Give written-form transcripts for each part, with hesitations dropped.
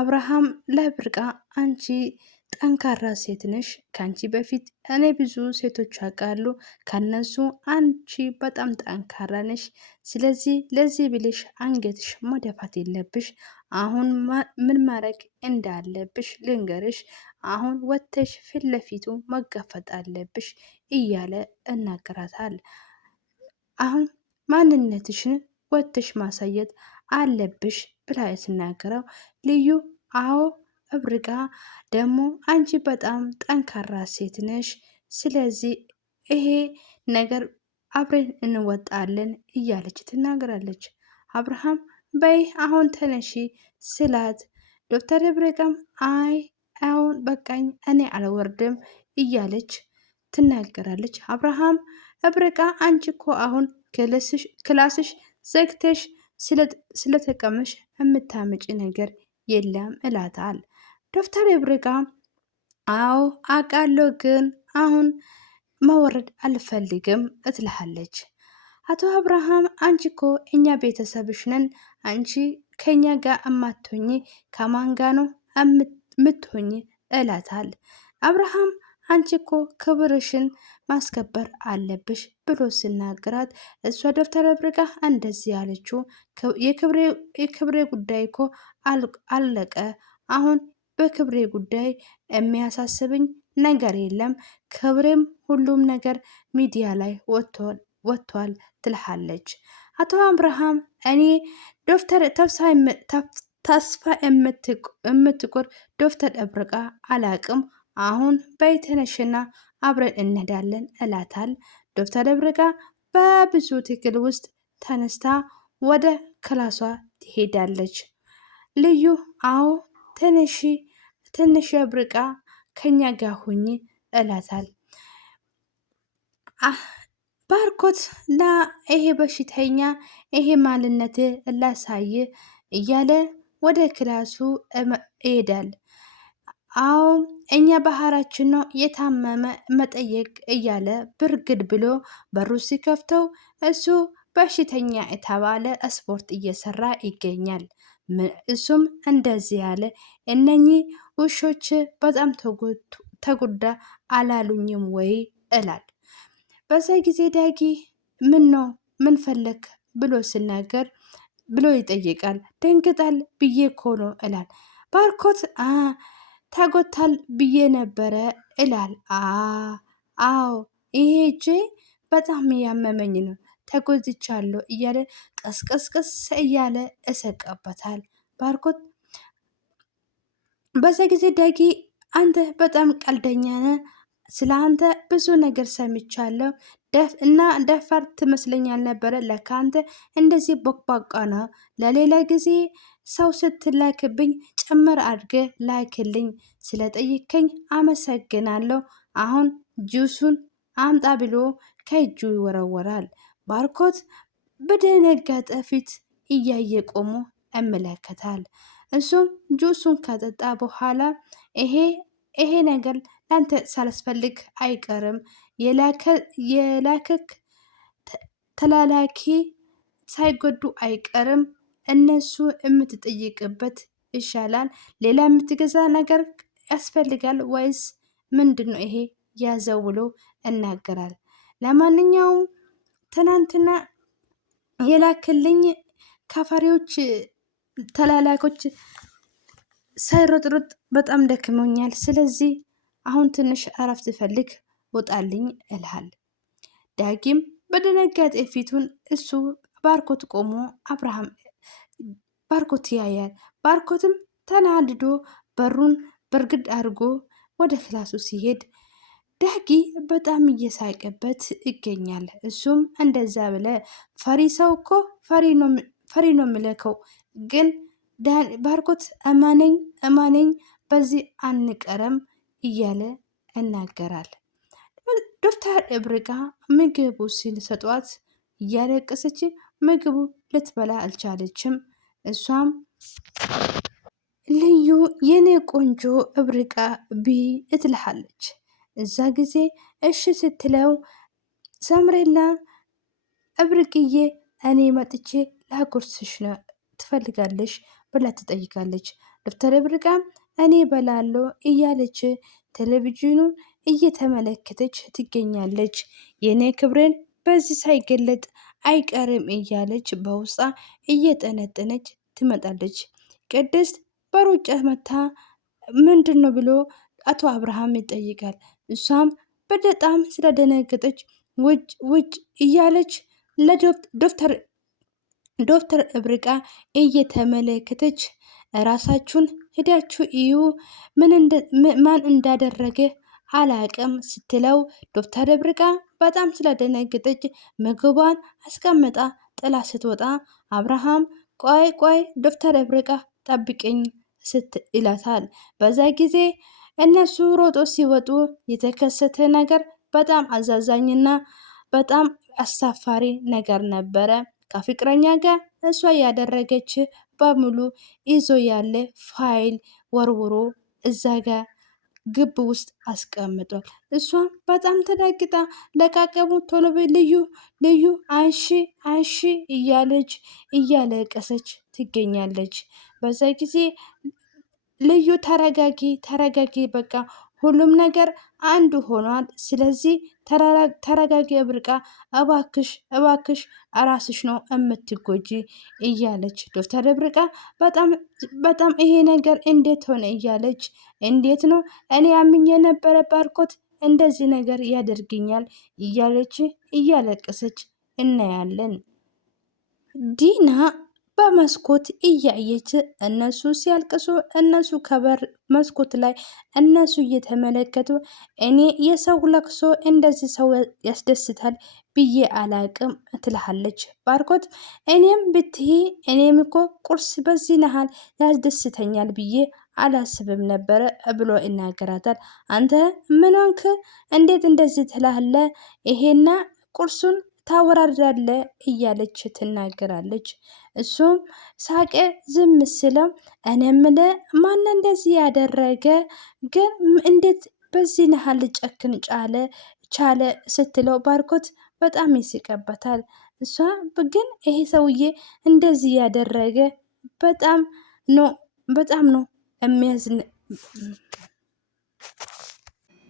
አብርሃም ለብርቃ አንቺ ጠንካራ ሴት ነሽ። ከአንቺ በፊት እኔ ብዙ ሴቶች አውቃሉ። ከነሱ አንቺ በጣም ጠንካራ ነሽ። ስለዚህ ለዚህ ብልሽ አንገትሽ መደፋት የለብሽ። አሁን ምን ማድረግ እንዳለብሽ ልንገርሽ። አሁን ወጥተሽ ፊት ለፊቱ መጋፈጥ አለብሽ እያለ እናገራታል። አሁን ማንነትሽን ወጥተሽ ማሳየት አለብሽ ብላ ስናገረው ልዩ አዎ እብርቃ ደግሞ አንቺ በጣም ጠንካራ ሴት ነሽ። ስለዚህ ይሄ ነገር አብረን እንወጣለን እያለች ትናገራለች። አብርሃም በይ አሁን ተነሺ ስላት ዶክተር እብርቃም አይ አሁን በቃኝ እኔ አልወርድም እያለች ትናገራለች። አብርሃም እብርቃ አንቺ እኮ አሁን ክላስሽ ዘግተሽ ስለተቀመሽ የምታመጪ ነገር የለም እላታል። ዶክተር እብርቃ አዎ አውቃለሁ፣ ግን አሁን መውረድ አልፈልግም እትልሃለች። አቶ አብርሃም አንቺ እኮ እኛ ቤተሰብሽ ነን። አንቺ ከኛ ጋር እማትሆኝ ከማን ጋ ነው የምትሆኝ እላታል። አብርሃም አንቺ እኮ ክብርሽን ማስከበር አለብሽ ብሎ ሲናገራት እሷ ዶክተር እብርቃ እንደዚህ ያለችው የክብሬ ጉዳይ እኮ አለቀ። አሁን በክብሬ ጉዳይ የሚያሳስብኝ ነገር የለም። ክብሬም ሁሉም ነገር ሚዲያ ላይ ወጥቷል ትልሃለች። አቶ አብርሃም እኔ ዶክተር ተስፋ የምትቆር ዶክተር እብርቃ አላቅም። አሁን በይተነሽና አብረን እንሄዳለን እላታል። ዶክተር እብርቃ በብዙ ትግል ውስጥ ተነስታ ወደ ክላሷ ትሄዳለች። ልዩ አዎ ትንሽ እብርቃ ከኛ ጋር ሁኝ እላታል። ባርኮት ይሄ በሽተኛ ይሄ ማንነት ላሳይ እያለ ወደ ክላሱ ይሄዳል። አዎ እኛ ባህራችን ነው የታመመ መጠየቅ እያለ ብርግድ ብሎ በሩ ሲከፍተው እሱ በሽተኛ የተባለ ስፖርት እየሰራ ይገኛል። እሱም እንደዚህ ያለ እነኚህ ውሾች በጣም ተጎዳ አላሉኝም ወይ እላል። በዛ ጊዜ ዳጊ ምን ነው ምን ፈለክ ብሎ ሲናገር ብሎ ይጠይቃል። ደንግጣል ብዬ እኮ ነው እላል። ባርኮት ተጎታል ብዬ ነበረ እላል። አዎ ይሄ እጄ በጣም ያመመኝ ነው ተጎዝቻለሁ እያለ ቀስቀስቀስ እያለ እሰቀበታል። ባርኮት በዛ ጊዜ ዳጊ አንተ በጣም ቀልደኛ ነህ፣ ስለ አንተ ብዙ ነገር ሰምቻለሁ እና ደፋር ትመስለኛል ነበረ። ለካ አንተ እንደዚህ ቦቅቧቃ ነው። ለሌላ ጊዜ ሰው ስትላክብኝ ጨምር አድርገ ላክልኝ። ስለጠይከኝ አመሰግናለሁ። አሁን ጁሱን አምጣ ብሎ ከእጁ ይወረወራል። ባርኮት በደነገጠ ፊት እያየ ቆሞ ያመለከታል። እሱም ጁሱን ከጠጣ በኋላ ይሄ ነገር ላንተ ሳላስፈልግ አይቀርም፣ የላክክ ተላላኪ ሳይጎዱ አይቀርም፣ እነሱ የምትጠይቅበት ይሻላል። ሌላ የምትገዛ ነገር ያስፈልጋል ወይስ ምንድን ነው ይሄ ያዘው ብሎ እናገራል። ለማንኛውም ትናንትና የላክልኝ ከፋሪዎች ተላላኮች ሳይሮጥሮጥ በጣም ደክሞኛል። ስለዚህ አሁን ትንሽ እረፍት ፈልግ ውጣልኝ እልሃል። ዳጊም በድንጋጤ ፊቱን እሱ ባርኮት ቆሞ አብርሃም ባርኮት ያያል። ባርኮትም ተናድዶ በሩን በርግድ አድርጎ ወደ ክላሱ ሲሄድ ዳጊ በጣም እየሳቀበት ይገኛል። እሱም እንደዛ ብለ ፈሪ ሰው እኮ ፈሪ ነው የሚለከው፣ ግን ባርኮት እማነኝ በዚህ አንቀረም እያለ እናገራል። ዶክተር እብርቃ ምግቡ ሲሰጧት እያለቀሰች ምግቡ ልትበላ አልቻለችም። እሷም ልዩ የኔ ቆንጆ እብርቃ ቢ እትልሃለች። እዛ ጊዜ እሺ ስትለው ሰምሬላ እብርቅዬ እኔ መጥቼ ላጎርስሽ ነው ትፈልጋለሽ ብላ ትጠይቃለች። ዶክተር እብርቃም እኔ በላለሁ እያለች ቴሌቪዥኑን እየተመለከተች ትገኛለች። የኔ ክብርን በዚህ ሳይገለጥ አይቀርም እያለች በውስጧ እየጠነጠነች ትመጣለች። ቅድስት በሩጫ መታ ምንድን ነው ብሎ አቶ አብርሃም ይጠይቃል። እሷም በጣም ስለደነገጠች ውጭ ውጭ እያለች ዶክተር እብርቃ እየተመለከተች ራሳችሁን ሄዳችሁ እዩ ማን እንዳደረገ አላቅም ስትለው ዶክተር እብርቃ በጣም ስለደነገጠች ምግቧን አስቀምጣ ጥላ ስትወጣ አብርሃም ቆይ ቆይ ዶክተር እብርቃ ጠብቀኝ ይላታል። በዛ ጊዜ እነሱ ሮጦ ሲወጡ የተከሰተ ነገር በጣም አዛዛኝና በጣም አሳፋሪ ነገር ነበረ። ከፍቅረኛ ጋር እሷ ያደረገች በሙሉ ይዞ ያለ ፋይል ወርውሮ እዛ ጋር ግብ ውስጥ አስቀምጧል። እሷም በጣም ተዳግጣ ለቃቀሙ ቶሎ ልዩ ልዩ አንሺ አንሺ እያለች እያለቀሰች ትገኛለች። በዛ ጊዜ ልዩ ተረጋጊ ተረጋጊ፣ በቃ ሁሉም ነገር አንዱ ሆኗል። ስለዚህ ተረጋጊ እብርቃ፣ እባክሽ እባክሽ ራስሽ ነው የምትጎጂ እያለች ዶክተር እብርቃ በጣም ይሄ ነገር እንዴት ሆነ እያለች እንዴት ነው እኔ አምኜ ነበረ ባርኮት እንደዚህ ነገር ያደርግኛል እያለች እያለቀሰች እናያለን። ዲና በመስኮት እያየች እነሱ ሲያልቅሱ እነሱ ከበር መስኮት ላይ እነሱ እየተመለከቱ እኔ የሰው ለቅሶ እንደዚህ ሰው ያስደስታል ብዬ አላቅም ትልሃለች ባርኮት። እኔም ብትይ እኔም እኮ ቁርስ በዚህ ነሃል ያስደስተኛል ብዬ አላስብም ነበረ ብሎ ይናገራታል። አንተ ምን ሆንክ? እንዴት እንደዚህ ትላለ? ይሄና ቁርሱን ታወራርዳለ እያለች ትናገራለች። እሱም ሳቄ ዝም ስለው እኔ የምልህ ማን እንደዚህ ያደረገ ግን እንዴት በዚህ ነሃል ጨክን ቻለ ስትለው ባርኮት በጣም ይስቀበታል። እሷ ግን ይሄ ሰውዬ እንደዚህ ያደረገ በጣም ነው የሚያዝን።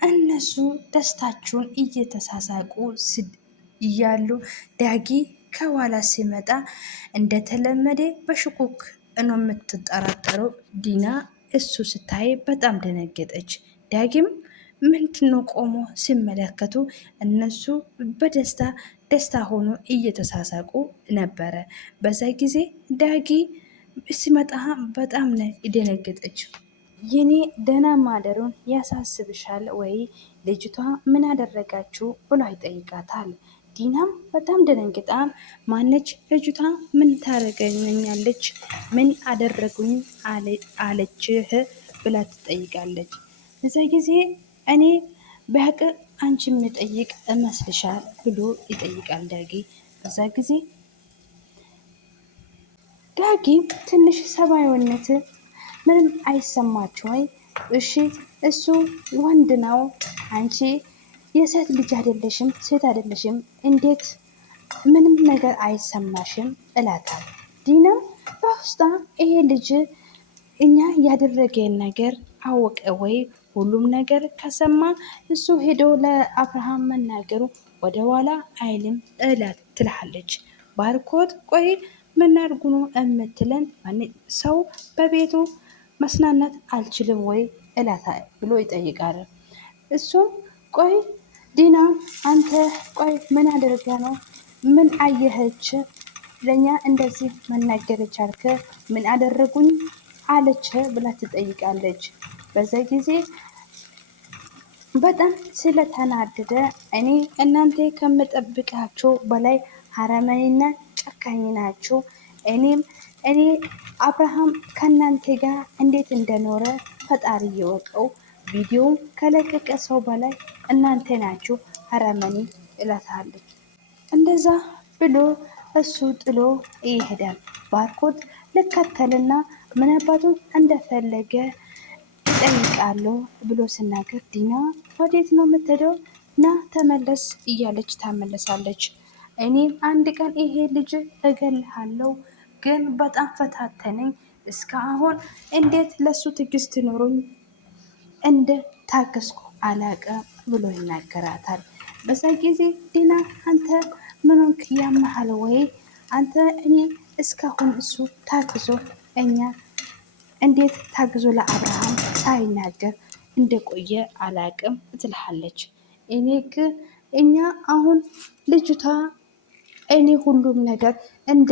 እነሱ ደስታቸውን እየተሳሳቁ እያሉ ዳጊ ከኋላ ሲመጣ እንደተለመደ በሽኩክ ነው የምትጠራጠረው ዲና። እሱ ስታይ በጣም ደነገጠች። ዳጊም ምንድነው ቆሞ ሲመለከቱ እነሱ ደስታ ሆኖ እየተሳሳቁ ነበረ። በዛ ጊዜ ዳጊ ሲመጣ በጣም ነው የደነገጠች። የኔ ደህና ማደሩን ያሳስብሻል ወይ? ልጅቷ ምን አደረጋችሁ ብሎ ይጠይቃታል። ዲናም በጣም ደነግጣ ማነች ልጅቷ? ምን ታደርገኛለች? ምን አደረጉኝ አለችህ ብላ ትጠይቃለች። በዛ ጊዜ እኔ በሀቅ አንቺ የምጠይቅ እመስልሻል ብሎ ይጠይቃል ዳጊ። በዛ ጊዜ ዳጊ ትንሽ ሰብአዊነት ምንም አይሰማችሁ ወይ? እሺ እሱ ወንድ ነው፣ አንቺ የሴት ልጅ አይደለሽም፣ ሴት አይደለሽም፣ እንዴት ምንም ነገር አይሰማሽም እላታል። ዲናም በውስጧ ይሄ ልጅ እኛ ያደረገን ነገር አወቀ ወይ? ሁሉም ነገር ከሰማ እሱ ሄዶ ለአብርሃም መናገሩ ወደ ኋላ አይልም እላት ትልሃለች። ባርኮት ቆይ ምን አድርጉ ነው የምትለን? ሰው በቤቱ መስናናት አልችልም ወይ እላታ ብሎ ይጠይቃል። እሱም ቆይ ዲና አንተ ቆይ ምን አድርጋ ነው? ምን አየኸች ለእኛ እንደዚህ መናገር ቻልክ? ምን አደረጉኝ አለች ብላ ትጠይቃለች። በዛ ጊዜ በጣም ስለተናደደ እኔ እናንተ ከምጠብቃቸው በላይ አረመኔና ጨካኝ ናቸው። እኔ አብርሃም ከእናንተ ጋር እንዴት እንደኖረ ፈጣሪ እየወቀው ቪዲዮውን ከለቀቀ ሰው በላይ እናንተ ናችሁ አረመኔ እላታለች። እንደዛ ብሎ እሱ ጥሎ ይሄዳል። ባርኮት ልከተልና ምን አባቱ እንደፈለገ ይጠይቃለሁ ብሎ ስናገር ዲና ወዴት ነው የምትሄደው? ና ተመለስ እያለች ታመለሳለች። እኔ አንድ ቀን ይሄ ልጅ እገልሃለሁ ግን በጣም ፈታተነኝ እስካሁን እንዴት ለሱ ትዕግስት ኖሮኝ እንደ ታገስኩ አላቅም ብሎ ይናገራታል። በዛ ጊዜ ዲና አንተ ምንክ ያመሃል ወይ አንተ እኔ እስካሁን እሱ ታግዞ እኛ እንዴት ታግዞ ለአብርሃም ሳይናገር እንደቆየ አላቅም ትልሃለች። እኛ አሁን ልጅቷ እኔ ሁሉም ነገር እንደ